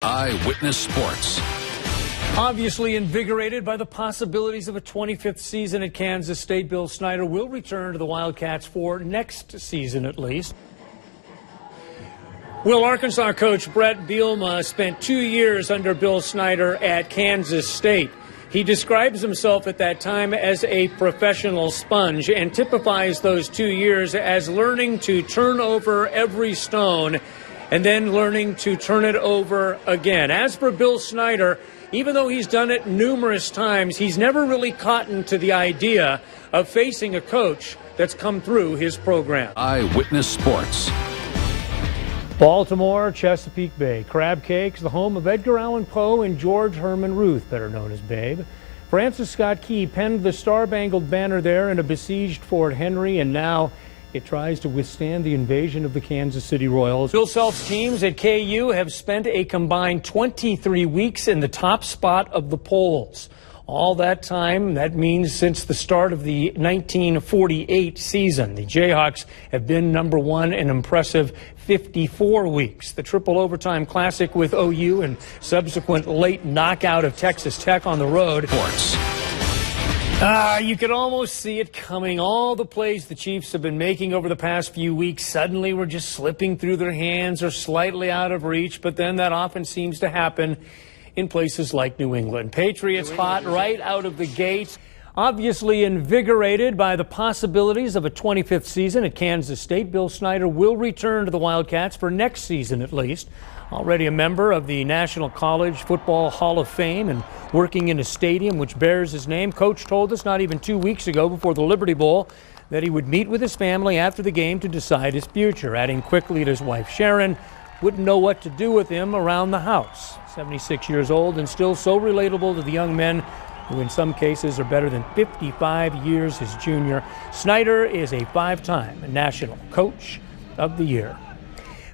Eyewitness Sports. Obviously invigorated by the possibilities of a 25th season at Kansas State, Bill Snyder will return to the Wildcats for next season at least. Will Arkansas coach Brett Bielema spent 2 years under Bill Snyder at Kansas State. He describes himself at that time as a professional sponge and typifies those 2 years as learning to turn over every stone and then learning to turn it over again. As for Bill Snyder, even though he's done it numerous times, he's never really cottoned to the idea of facing a coach that's come through his program. Eyewitness Sports. Baltimore, Chesapeake Bay. Crab Cakes, the home of Edgar Allan Poe and George Herman Ruth, better known as Babe. Francis Scott Key penned the Star-Spangled Banner there in a besieged Fort Henry, and now it tries to withstand the invasion of the Kansas City Royals. Bill Self's teams at KU have spent a combined 23 weeks in the top spot of the polls. All that time, that means since the start of the 1948 season. The Jayhawks have been number one an impressive 54 weeks. The triple overtime classic with OU and subsequent late knockout of Texas Tech on the road. Sports. You could almost see it coming. All the plays the Chiefs have been making over the past few weeks suddenly were just slipping through their hands or slightly out of reach, but then that often seems to happen in places like New England. Patriots hot right out of the gate. Obviously invigorated by the possibilities of a 25th season at Kansas State, Bill Snyder will return to the Wildcats for next season at least. Already a member of the National College Football Hall of Fame and working in a stadium which bears his name. Coach told us not even 2 weeks ago before the Liberty Bowl that he would meet with his family after the game to decide his future, adding quickly that his wife Sharon wouldn't know what to do with him around the house. 76 years old and still so relatable to the young men who in some cases are better than 55 years his junior. Snyder is a 5-time National Coach of the Year.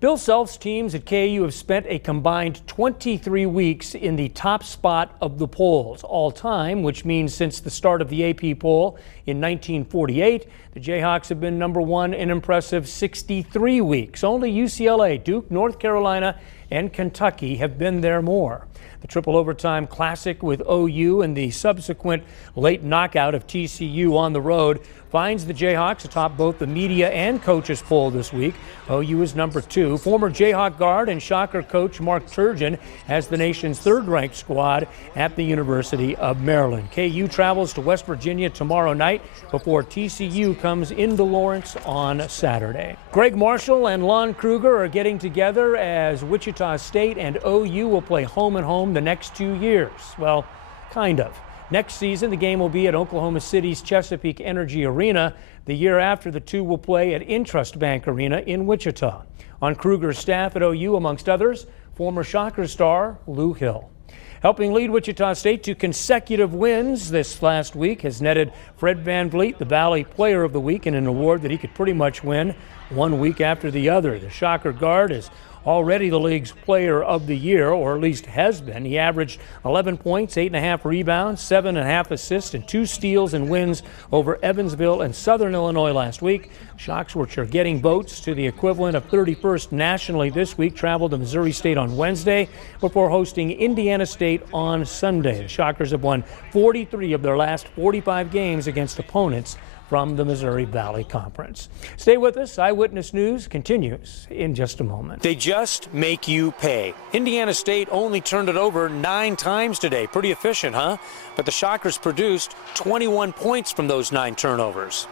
Bill Self's teams at KU have spent a combined 23 weeks in the top spot of the polls all time, which means since the start of the AP poll in 1948, the Jayhawks have been number one an impressive 63 weeks. Only UCLA, Duke, North Carolina, and Kentucky have been there more. The triple overtime classic with OU and the subsequent late knockout of TCU on the road finds the Jayhawks atop both the media and coaches poll this week. OU is number 2. Former Jayhawk guard and Shocker coach Mark Turgeon has the nation's third-ranked squad at the University of Maryland. KU travels to West Virginia tomorrow night before TCU comes into Lawrence on Saturday. Greg Marshall and Lon Kruger are getting together as Wichita State and OU will play home and home the next 2 years. Well, kind of. Next season, the game will be at Oklahoma City's Chesapeake Energy Arena. The year after, the two will play at Intrust Bank Arena in Wichita. On Kruger's staff at OU, amongst others, former Shocker star Lou Hill. Helping lead Wichita State to consecutive wins this last week has netted Fred VanVleet the Valley Player of the Week in an award that he could pretty much win 1 week after the other. The Shocker guard is already the league's player of the year, or at least has been. He averaged 11 points, 8.5 rebounds, 7.5 assists, and 2 steals and wins over Evansville and Southern Illinois last week. Shocks, which are getting votes to the equivalent of 31st nationally this week, traveled to Missouri State on Wednesday before hosting Indiana State on Sunday. The Shockers have won 43 of their last 45 games against opponents from the Missouri Valley Conference. Stay with us. Eyewitness News continues in just a moment. They just make you pay. Indiana State only turned it over 9 times today. Pretty efficient, huh? But the Shockers produced 21 points from those 9 turnovers.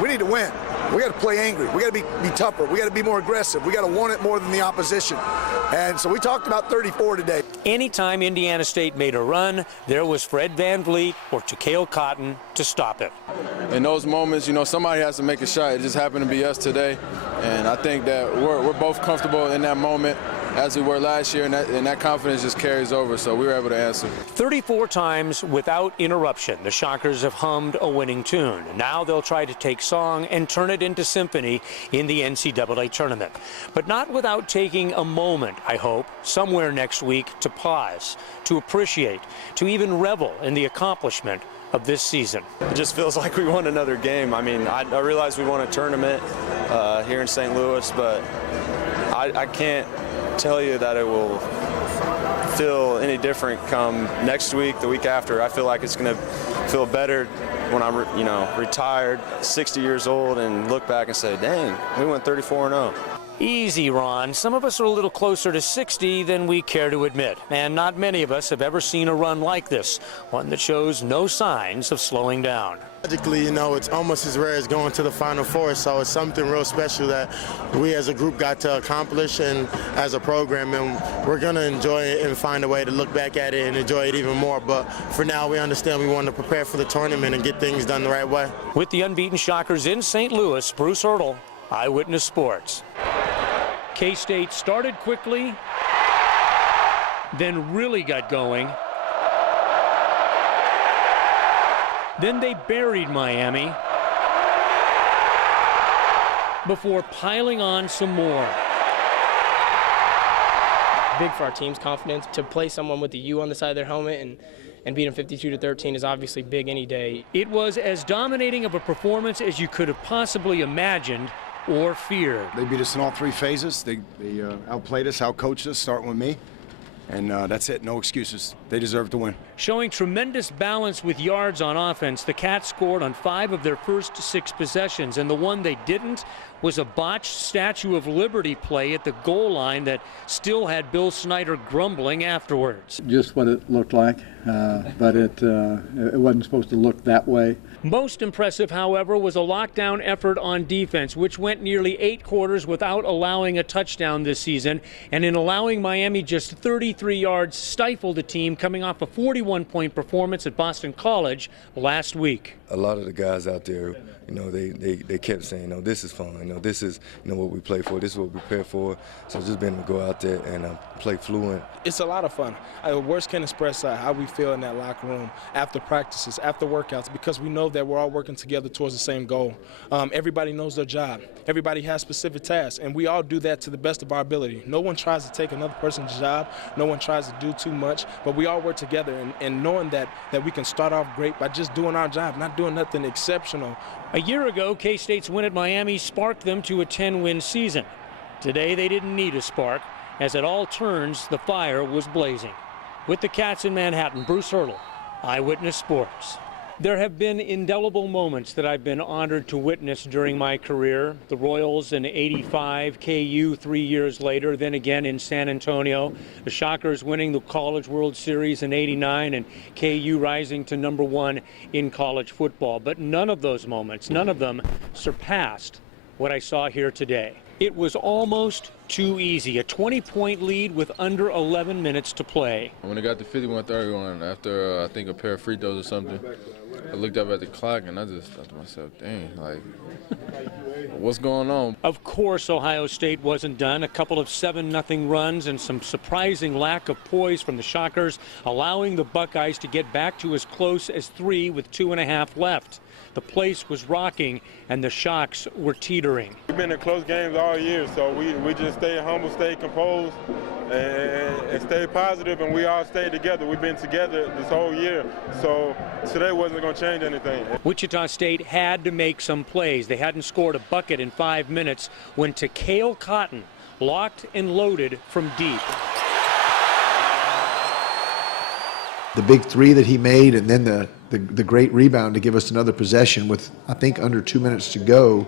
We need to win. We got to play angry. We got to be tougher. We got to be more aggressive. We got to want it more than the opposition. And so we talked about 34 today. Anytime Indiana State made a run, there was Fred VanVleet or Takale Cotton to stop it. In those moments, you know, somebody has to make a shot. It just happened to be us today. And I think that we're both comfortable in that moment as we were last year, and that confidence just carries over, so we were able to answer. 34 times without interruption, the Shockers have hummed a winning tune. Now they'll try to take song and turn it into symphony in the NCAA tournament. But not without taking a moment, I hope, somewhere next week to pause, to appreciate, to even revel in the accomplishment of this season. It just feels like we won another game. I mean, I realize we won a tournament here in St. Louis, but I can't tell you that it will feel any different come next week, the week after. I feel like it's going to feel better when I'm, retired, 60 years old, and look back and say, dang, we went 34-0. Easy, Ron. Some of us are a little closer to 60 than we care to admit, and not many of us have ever seen a run like this, one that shows no signs of slowing down. Logically, it's almost as rare as going to the Final Four, so it's something real special that we as a group got to accomplish and as a program, and we're going to enjoy it and find a way to look back at it and enjoy it even more. But for now, we understand we want to prepare for the tournament and get things done the right way. With the unbeaten Shockers in St. Louis, Bruce Haertl, Eyewitness Sports. K-State started quickly, then really got going. Then they buried Miami before piling on some more. Big for our team's confidence. To play someone with the U on the side of their helmet and beat them 52-13 is obviously big any day. It was as dominating of a performance as you could have possibly imagined or feared. They beat us in all three phases. They outplayed us, outcoached us, starting with me. And that's it, no excuses. They deserve to win. Showing tremendous balance with yards on offense, the Cats scored on 5 of their first 6 possessions, and the one they didn't was a botched Statue of Liberty play at the goal line that still had Bill Snyder grumbling afterwards. Just what it looked like, but it wasn't supposed to look that way. Most impressive, however, was a lockdown effort on defense, which went nearly 8 quarters without allowing a touchdown this season, and in allowing Miami just 33 yards, stifled a team coming off a 41-point performance at Boston College last week. A lot of the guys out there, they kept saying, this is fun. This is, what we play for. This is what we prepare for. So just being able to go out there and play fluent. It's a lot of fun. Words can't express how we feel in that locker room after practices, after workouts, because we know that we're all working together towards the same goal. Everybody knows their job. Everybody has specific tasks, and we all do that to the best of our ability. No one tries to take another person's job. No one tries to do too much, but we all work together, and knowing that we can start off great by just doing our job, not doing nothing exceptional. A year ago, K-State's win at Miami sparked them to a 10-win season. Today, they didn't need a spark, as at all turns, the fire was blazing. With the Cats in Manhattan, Bruce Haertl, Eyewitness Sports. There have been indelible moments that I've been honored to witness during my career. The Royals in '85, KU 3 years later, then again in San Antonio. The Shockers winning the College World Series in '89, and KU rising to #1 in college football. But none of those moments, none of them surpassed what I saw here today. It was almost too easy, a 20-point lead with under 11 minutes to play. When it got to 51-31, after I think a pair of free throws or something, I looked up at the clock and I just thought to myself, dang, what's going on? Of course, Ohio State wasn't done. A couple of 7-0 runs and some surprising lack of poise from the Shockers, allowing the Buckeyes to get back to as close as 3 with 2.5 left. The place was rocking and the Shocks were teetering. We've been in close games all year, so we just stay humble, stay composed, and stay positive, and we all stay together. We've been together this whole year, so today wasn't going to change anything. Wichita State had to make some plays. They hadn't scored a bucket in 5 minutes when Takale Cotton locked and loaded from deep. The big 3 that he made, and then the great rebound to give us another possession with, I think, under 2 minutes to go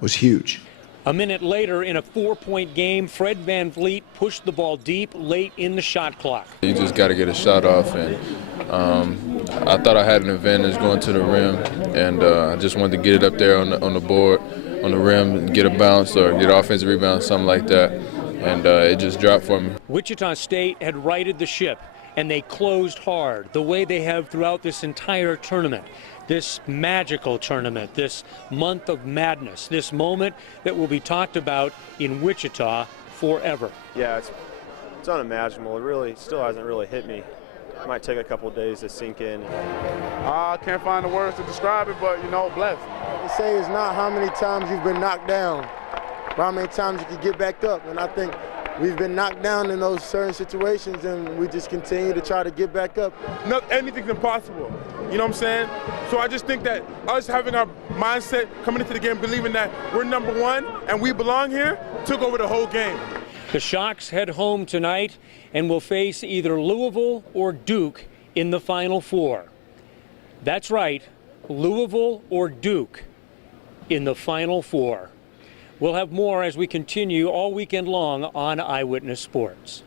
was huge. A minute later, in a 4-point game, Fred VanVleet pushed the ball deep late in the shot clock. You just got to get a shot off, and I thought I had an advantage going to the rim, and I just wanted to get it up there on the board, on the rim, and get a bounce or get an offensive rebound, something like that, and it just dropped for me. Wichita State had righted the ship, and they closed hard, the way they have throughout this entire tournament. This magical tournament, this month of madness, this moment that will be talked about in Wichita forever. Yeah, it's unimaginable. It really still hasn't really hit me. It might take a couple of days to sink in. I can't find the words to describe it, but, blessed. They say it's not how many times you've been knocked down, but how many times you can get back up. And I think we've been knocked down in those certain situations, and we just continue to try to get back up. Anything's impossible, you know what I'm saying? So I just think that us having our mindset coming into the game, believing that we're #1 and we belong here, took over the whole game. The Shocks head home tonight and will face either Louisville or Duke in the Final Four. That's right, Louisville or Duke in the Final Four. We'll have more as we continue all weekend long on Eyewitness Sports.